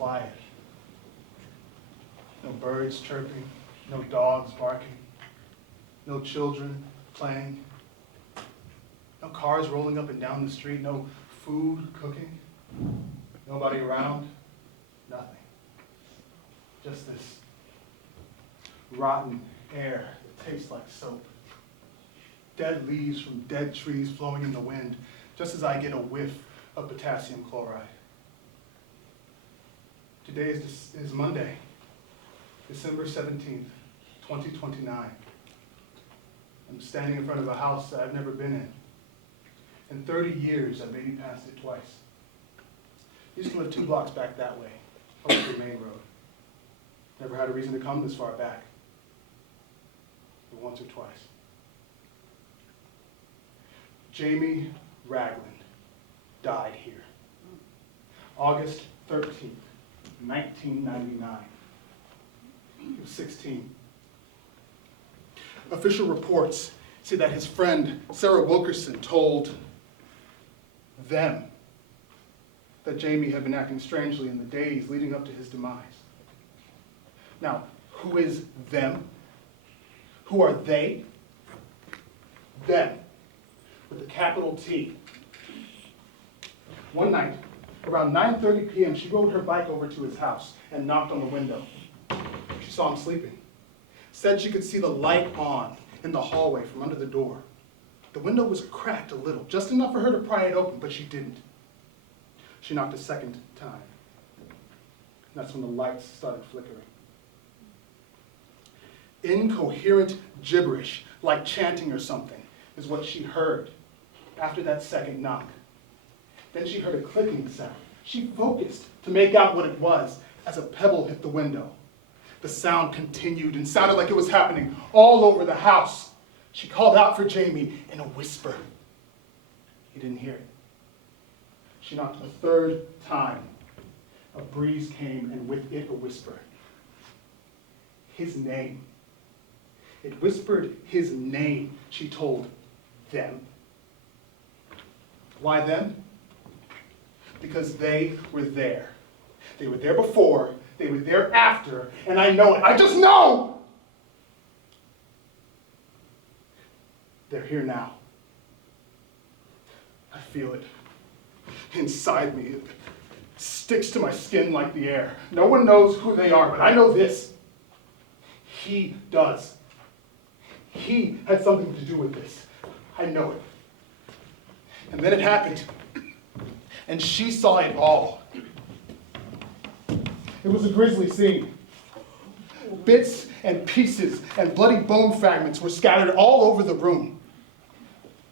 quiet. No birds chirping, no dogs barking, no children playing, no cars rolling up and down the street, no food cooking, nobody around, nothing. Just this rotten air that tastes like soap. Dead leaves from dead trees flowing in the wind, just as I get a whiff of potassium chloride. Today is Monday, December 17th, 2029. I'm standing in front of a house that I've never been in. In 30 years, I've maybe passed it twice. I used to live 2 blocks back that way, over the main road. Never had a reason to come this far back, but once or twice. Jamie Ragland died here, August 13th, 1999. He was 16. Official reports say that his friend, Sarah Wilkerson, told them that Jamie had been acting strangely in the days leading up to his demise. Now, who is them? Who are they? Them, with a capital T. One night, around 9:30 p.m., she rode her bike over to his house and knocked on the window. She saw him sleeping. Said she could see the light on in the hallway from under the door. The window was cracked a little, just enough for her to pry it open, but she didn't. She knocked a second time. That's when the lights started flickering. Incoherent gibberish, like chanting or something, is what she heard after that second knock. Then she heard a clicking sound. She focused to make out what it was as a pebble hit the window. The sound continued and sounded like it was happening all over the house. She called out for Jamie in a whisper. He didn't hear it. She knocked a third time. A breeze came, and with it a whisper. His name. It whispered his name, she told them. Why them? Because they were there. They were there before, they were there after, and I know it. I just know! They're here now. I feel it inside me. It sticks to my skin like the air. No one knows who they are, but I know this. He does. He had something to do with this. I know it. And then it happened. And she saw it all. It was a grisly scene. Bits and pieces and bloody bone fragments were scattered all over the room.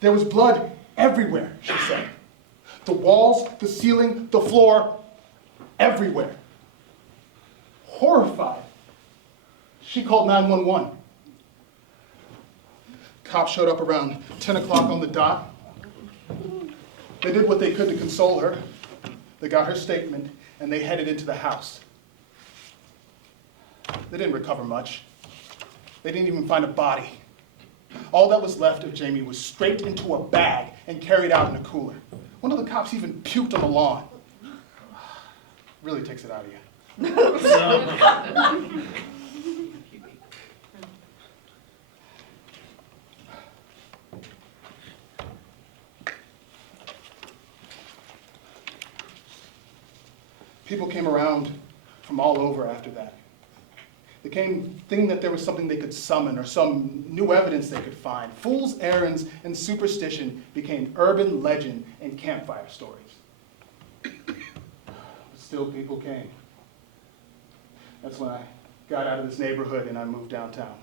There was blood everywhere, she said. The walls, the ceiling, the floor, everywhere. Horrified, she called 911. Cops showed up around 10 o'clock on the dot. They did what they could to console her. They got her statement, and they headed into the house. They didn't recover much. They didn't even find a body. All that was left of Jamie was scraped into a bag and carried out in a cooler. One of the cops even puked on the lawn. Really takes it out of you. People came around from all over after that. They came thinking that there was something they could summon or some new evidence they could find. Fool's errands and superstition became urban legend and campfire stories. Still, people came. That's when I got out of this neighborhood and I moved downtown.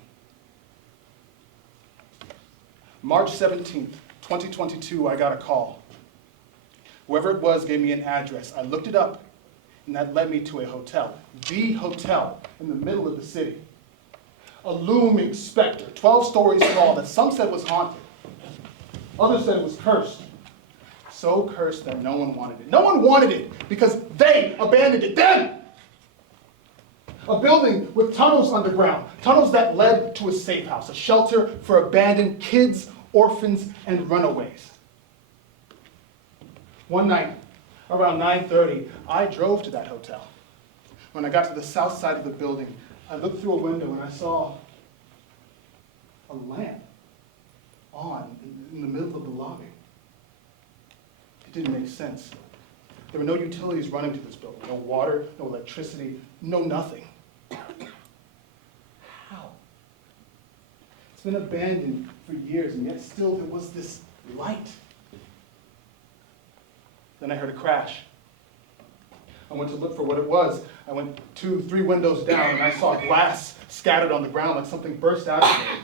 March 17th, 2022, I got a call. Whoever it was gave me an address. I looked it up, and that led me to a hotel, the hotel in the middle of the city. A looming specter, 12 stories tall, that some said was haunted. Others said it was cursed. So cursed that no one wanted it. No one wanted it because they abandoned it. Them! A building with tunnels underground, tunnels that led to a safe house, a shelter for abandoned kids, orphans, and runaways. One night, around 9:30, I drove to that hotel. When I got to the south side of the building, I looked through a window and I saw a lamp on in the middle of the lobby. It didn't make sense. There were no utilities running to this building, no water, no electricity, no nothing. How? It's been abandoned for years, and yet still there was this light. Then I heard a crash. I went to look for what it was. I went 2, 3 windows down, and I saw glass scattered on the ground like something burst out of it.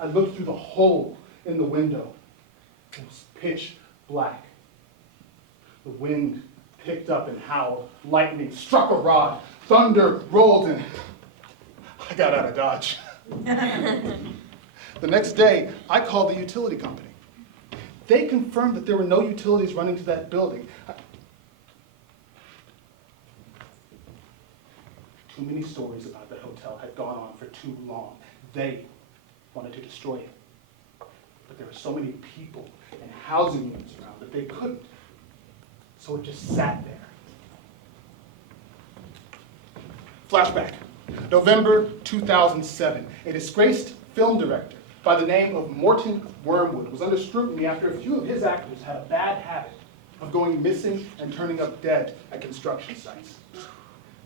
I looked through the hole in the window. It was pitch black. The wind picked up and howled. Lightning struck a rod. Thunder rolled, and I got out of Dodge. The next day, I called the utility company. They confirmed that there were no utilities running to that building. Too many stories about the hotel had gone on for too long. They wanted to destroy it. But there were so many people and housing units around that they couldn't. So it just sat there. Flashback. November 2007. A disgraced film director by the name of Morton Wormwood was under scrutiny after a few of his actors had a bad habit of going missing and turning up dead at construction sites.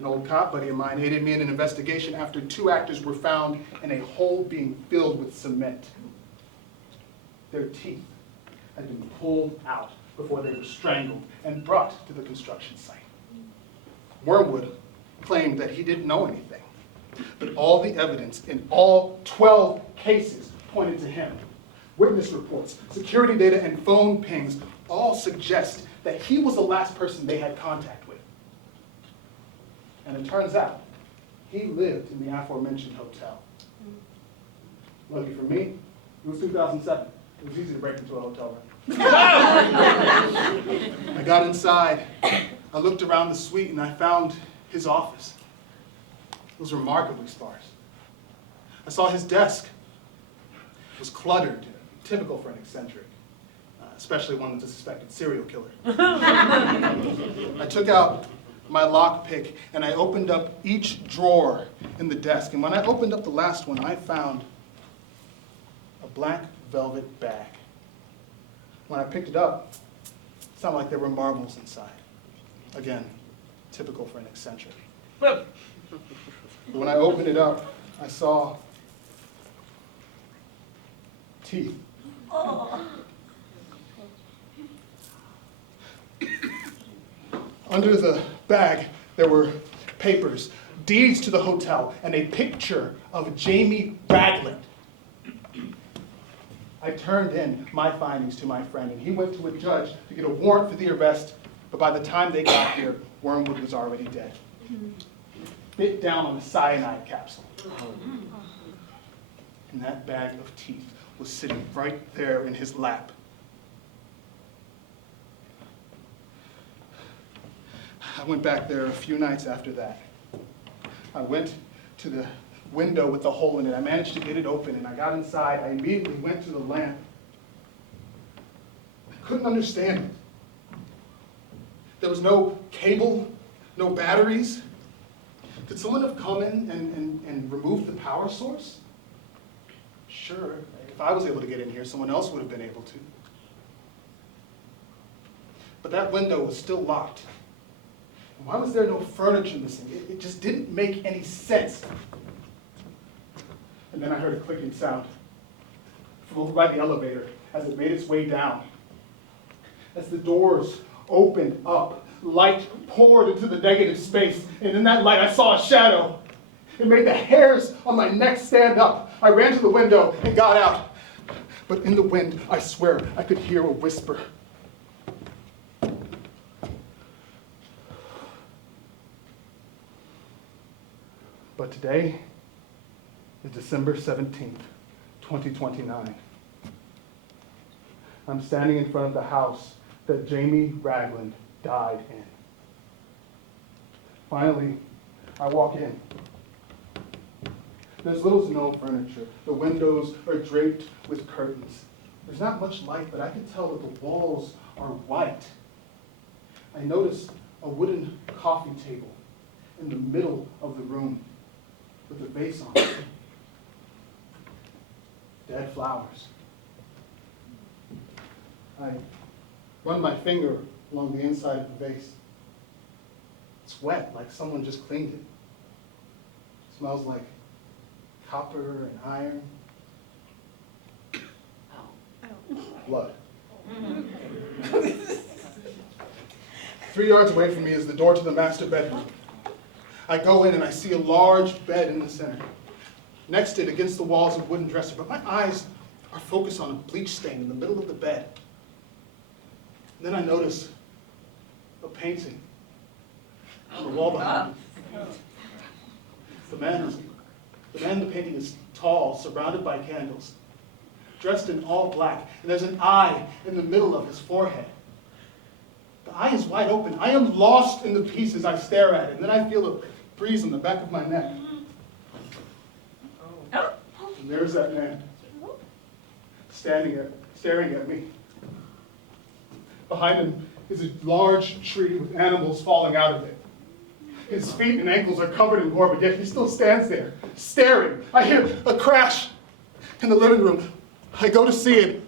An old cop buddy of mine aided me in an investigation after 2 actors were found in a hole being filled with cement. Their teeth had been pulled out before they were strangled and brought to the construction site. Wormwood claimed that he didn't know anything, but all the evidence in all 12 cases pointed to him. Witness reports, security data, and phone pings all suggest that he was the last person they had contact with. And it turns out, he lived in the aforementioned hotel. Lucky for me, it was 2007. It was easy to break into a hotel room. I got inside, I looked around the suite, and I found his office. It was remarkably sparse. I saw his desk. It was cluttered, typical for an eccentric, especially one that's a suspected serial killer. I took out my lockpick and I opened up each drawer in the desk. And when I opened up the last one, I found a black velvet bag. When I picked it up, it sounded like there were marbles inside. Again, typical for an eccentric. But when I opened it up, I saw teeth. Under the bag, there were papers, deeds to the hotel, and a picture of Jamie Ragland. I turned in my findings to my friend, and he went to a judge to get a warrant for the arrest, but by the time they got here, Wormwood was already dead. Bit down on a cyanide capsule. And that bag of teeth was sitting right there in his lap. I went back there a few nights after that. I went to the window with the hole in it. I managed to get it open, and I got inside. I immediately went to the lamp. I couldn't understand it. There was no cable, no batteries. Could someone have come in and removed the power source? Sure, if I was able to get in here, someone else would have been able to. But that window was still locked. Why was there no furniture missing? It just didn't make any sense. And then I heard a clicking sound from over by the elevator as it made its way down. As the doors opened up, light poured into the negative space, and in that light I saw a shadow. It made the hairs on my neck stand up. I ran to the window and got out. But in the wind, I swear, I could hear a whisper. But today is December 17th, 2029. I'm standing in front of the house that Jamie Ragland died in. Finally, I walk in. There's little to no furniture. The windows are draped with curtains. There's not much light, but I can tell that the walls are white. I notice a wooden coffee table in the middle of the room with a vase on it. Dead flowers. I run my finger along the inside of the vase. It's wet, like someone just cleaned it. It smells like copper and iron. Blood. 3 yards away from me is the door to the master bedroom. I go in and I see a large bed in the center. Next to it, against the walls, a wooden dresser, but my eyes are focused on a bleach stain in the middle of the bed. And then I notice a painting on the wall behind me. The man in the painting is tall, surrounded by candles, dressed in all black, and there's an eye in the middle of his forehead. The eye is wide open. I am lost in the pieces. I stare at it, and then I feel a breeze on the back of my neck. And there's that man, staring at me. Behind him is a large tree with animals falling out of it. His feet and ankles are covered in gore, but yet he still stands there, staring. I hear a crash in the living room. I go to see it.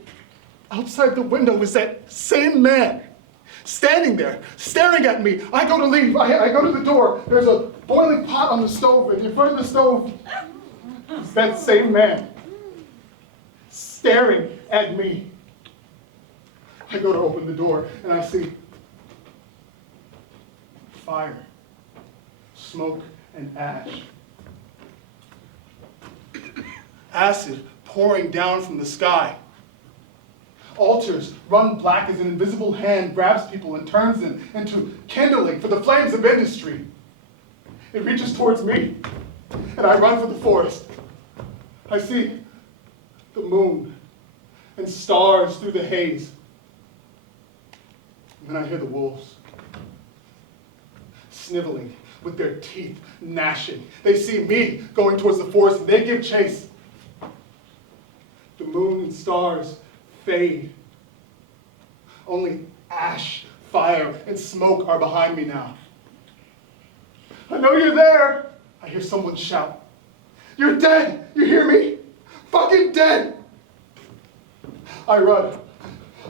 Outside the window is that same man, standing there, staring at me. I go to leave. I go to the door. There's a boiling pot on the stove, and in front of the stove is that same man, staring at me. I go to open the door, and I see fire, smoke, and ash. Acid pouring down from the sky. Altars run black as an invisible hand grabs people and turns them into kindling for the flames of industry. It reaches towards me, and I run for the forest. I see the moon and stars through the haze. And then I hear the wolves, sniveling with their teeth gnashing. They see me going towards the forest, and they give chase. The moon and stars fade. Only ash, fire, and smoke are behind me now. I know you're there. I hear someone shout. You're dead. You hear me? Fucking dead. I run.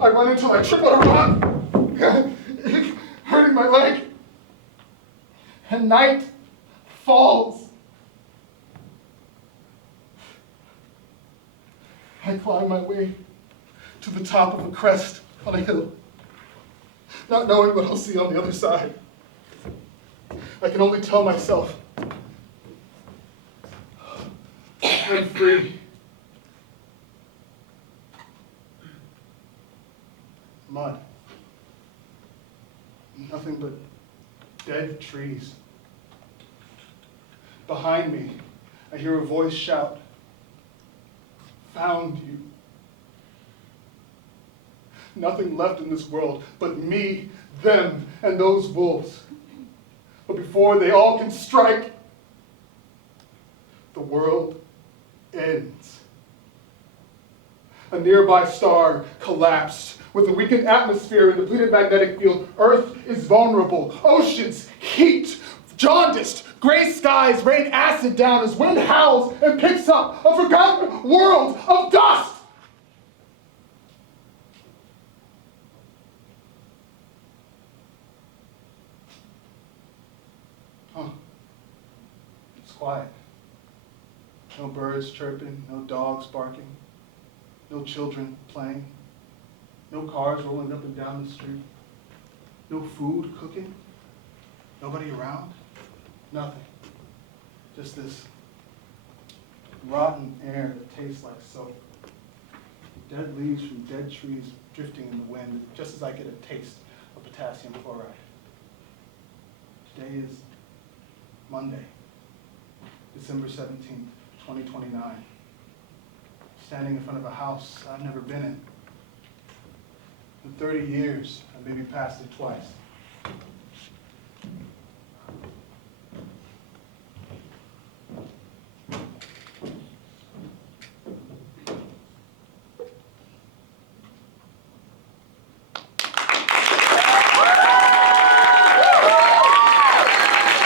I run until I trip on a rock, hurting my leg. And night falls. I climb my way to the top of a crest on a hill, not knowing what I'll see on the other side. I can only tell myself, I'm free. Mud. Nothing but dead trees. Behind me, I hear a voice shout, found you. Nothing left in this world but me, them, and those wolves. But before they all can strike, the world ends. A nearby star collapsed. With a weakened atmosphere and depleted magnetic field, Earth is vulnerable. Oceans, heat, jaundiced, gray skies rain acid down as wind howls and picks up a forgotten world of dust. It's quiet. No birds chirping, no dogs barking, no children playing. No cars rolling up and down the street. No food cooking. Nobody around. Nothing. Just this rotten air that tastes like soap. Dead leaves from dead trees drifting in the wind, just as I get a taste of potassium chloride. Today is Monday, December 17th, 2029. Standing in front of a house I've never been in. In 30 years, I maybe passed it twice.